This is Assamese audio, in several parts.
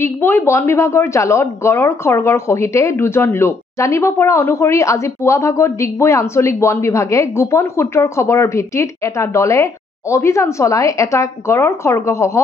ডিগবৈ বন বিভাগৰ জালত গড়ৰ খৰ্গৰ সহিতে দুজন লোক জানিব পৰা অনুসৰি আজি পুৱা ভাগত ডিগবৈ আঞ্চলিক বন বিভাগে গোপন সূত্ৰৰ খবৰৰ ভিত্তিত এটা দলে অভিযান চলাই এটা গড়ৰ খৰ্গসহ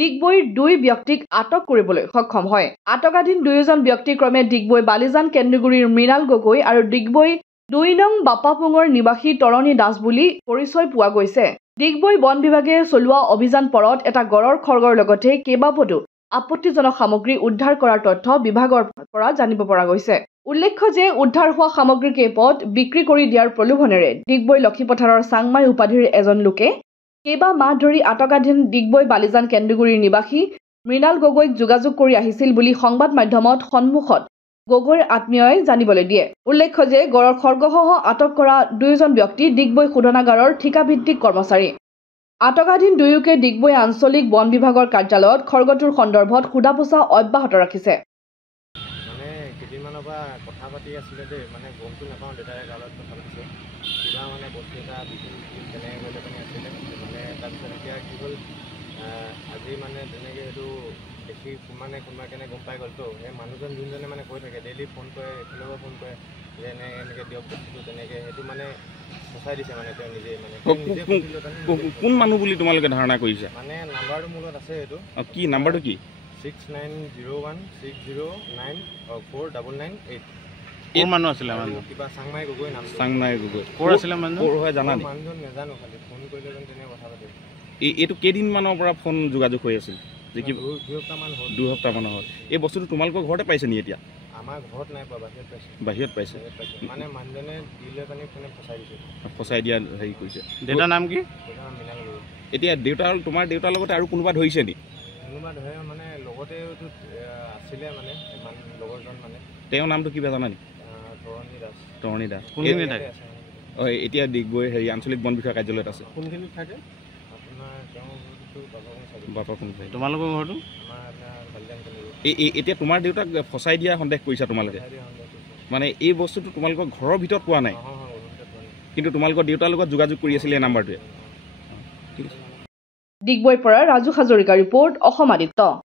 ডিগবৈৰ দুই ব্যক্তিক আটক কৰিবলৈ সক্ষম হয়। আটকাধীন দুয়োজন ব্যক্তি ক্ৰমে ডিগবৈ বালিজান কেন্দ্ৰগুৰিৰ মৃণাল গগৈ আৰু ডিগবৈ ২ নং বাপাপুঙৰ নিবাসী তৰণী দাস বুলি পৰিচয় পোৱা গৈছে। ডিগবৈ বন বিভাগে চলোৱা অভিযান পৰত এটা গড়ৰ খৰ্গৰ লগতে কেইবাপদো আপত্তিজনক সামগ্ৰী উদ্ধাৰ কৰাৰ তথ্য বিভাগৰ পৰা জানিব পৰা গৈছে। উল্লেখ্য যে উদ্ধাৰ হোৱা সামগ্ৰী কেইপদ বিক্ৰী কৰি দিয়াৰ প্ৰলোভনেৰে ডিগবৈ লক্ষীপথাৰৰ চাংমাই উপাধিৰ এজন লোকে কেইবা মাহ ধৰি আটকাধীন ডিগবৈ বালিজান কেন্দ্ৰগুৰিৰ নিবাসী মৃণাল গগৈক যোগাযোগ কৰি আহিছিল বুলি সংবাদ মাধ্যমত সন্মুখত গগৈৰ আত্মীয়ই জানিবলৈ দিয়ে। উল্লেখ্য যে গড়ৰ খৰ্গসহ আটক কৰা দুয়োজন ব্যক্তি ডিগবৈ শোধনাগাৰৰ ঠিকাভিত্তিক কৰ্মচাৰী। আটকাধীন দুয়োকে ডিগবৈ আঞ্চলিক বন বিভাগৰ কাৰ্যালয়ত খৰ্গটোৰ সন্দৰ্ভত সোধা পোছা অব্যাহত ৰাখিছে। মানে কেইদিনমানৰ পৰা কথা পাতি আছিলে দেই, মানে গমটো নাপাওঁ, দেউতাই গালত কথা পাতিছে কিবা মানে বস্তু এটা বিক্ৰী তেনেকৈ গ'লে মানে আছিলে মানে তাৰপিছত এতিয়া কি হ'ল আজি মানে তেনেকৈ সেইটো দেখি মানে কোনোবা কেনে গম পাই গ'লতো। সেই মানুহজন যোনজনে মানে কৈ থাকে ডেইলি ফোন কৰে, এফালৰ পৰা ফোন কৰে যে এনেকৈ দিয়ক বস্তুটো তেনেকৈ, সেইটো মানে ফচাই দিছে মানে তেওঁ নিজে মানে কোন মানুহ বুলি তোমালোকে ধাৰণা কৰিছে? মানে নাম্বাৰটো মোৰ লগত আছে, এইটো কি নাম্বাৰটো কি? 690160949998। কোন মানুহ আছিলে? কিবা চাংমাই গগৈ নাম। চাংমাই গগৈ ক'ৰ আছিলে মানুহ? ক'ৰ হয় জানা নি? মানুহজন নাজানো, খালি ফোন কৰিলে তেনেকৈ কথা পাতিম। এইটো কেইদিনমানৰ পৰা ফোন যোগাযোগ হৈ আছিল? যে কি 2 সপ্তাহমান হ'ল। 2 সপ্তাহমানৰ হ'ল। এই বস্তুটো তোমালোকৰ ঘৰতে পাইছে নি এতিয়া? আমাৰ ঘৰত নাই পোৱা, বাহিৰত পাইছে। বাহিৰত পাইছে মানে মানুহজনে দিলে কাৰণে ফোনে ফচাই দিছে। ফচাই দিয়া হেৰি কৰিছে। দেউতাৰ নাম কি? মৃণাল গগৈ। এতিয়া তোমাৰ দেউতাৰ লগতে আৰু কোনোবা ধৰিছে নি? কোনোবা ধৰে মানে লগতেতো আছিলে মানে লগৰজন মানে। তেওঁৰ নামটো কিবা জানা নি? তৰণী দাস। তৰণী দাস কোনখিনিত থাকে? এতিয়া ডিগবৈ হেৰি আঞ্চলিক বন বিভাগ কাৰ্যালয়ত আছে। কোনখিনিত থাকে? আপোনাৰ বাপাপুং। তোমালোকৰ ঘৰটো? এতিয়া তোমাৰ দেউতাক ফচাই দিয়া সন্দেহ কৰিছা তোমালোকে? মানে এই বস্তুটো তোমালোকৰ ঘৰৰ ভিতৰত পোৱা নাই, কিন্তু তোমালোকৰ দেউতাৰ লগত যোগাযোগ কৰি আছিলে এই নাম্বাৰটোৱে। ডিগবৈৰ পৰা ৰাজু হাজৰিকা ৰিপৰ্ট, অসম আদিত্য।